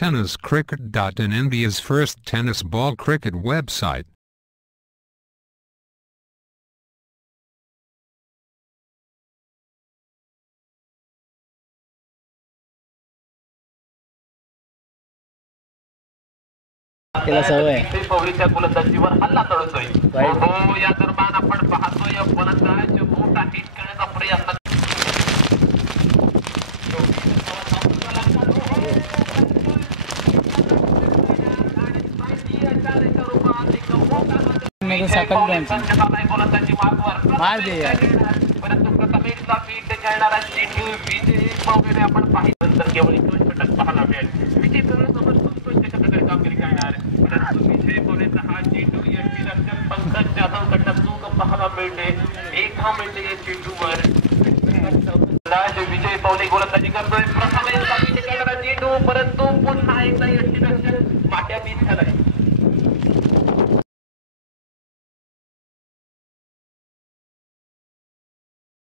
TennisCricket.in, India's first tennis ball cricket website. त्याला सवय पवळीच्या गोलंदाजीवर हल्ला तळतोय. हो, या दरम्यान आपण पाहतोय फलंदाज मोठा हिट करण्याचा प्रयत्न. गोलंदाजी मार दे यार. परंतु प्रथमेशला पीठ खेळणारा चेंडू विजय पावलेले आपण पाहिलं तर केवळ 21 षटक पाहायला मिळेल. विजय समोर षटकाची कामगिरी करणार. परंतु विजय पावलेचा हा चेंडू यष्टीरक्षक पंकज जाधवकडनं चूक पाहायला मिळते. एक धाव मिळते या चेंडूवर. विजय पावले गोलंदाजी करतोय. प्रथमेशला पीठ खेळणारा चेंडू, परंतु पुन्हा एकदा यष्टीरक्षक माट्यापीठ झाला.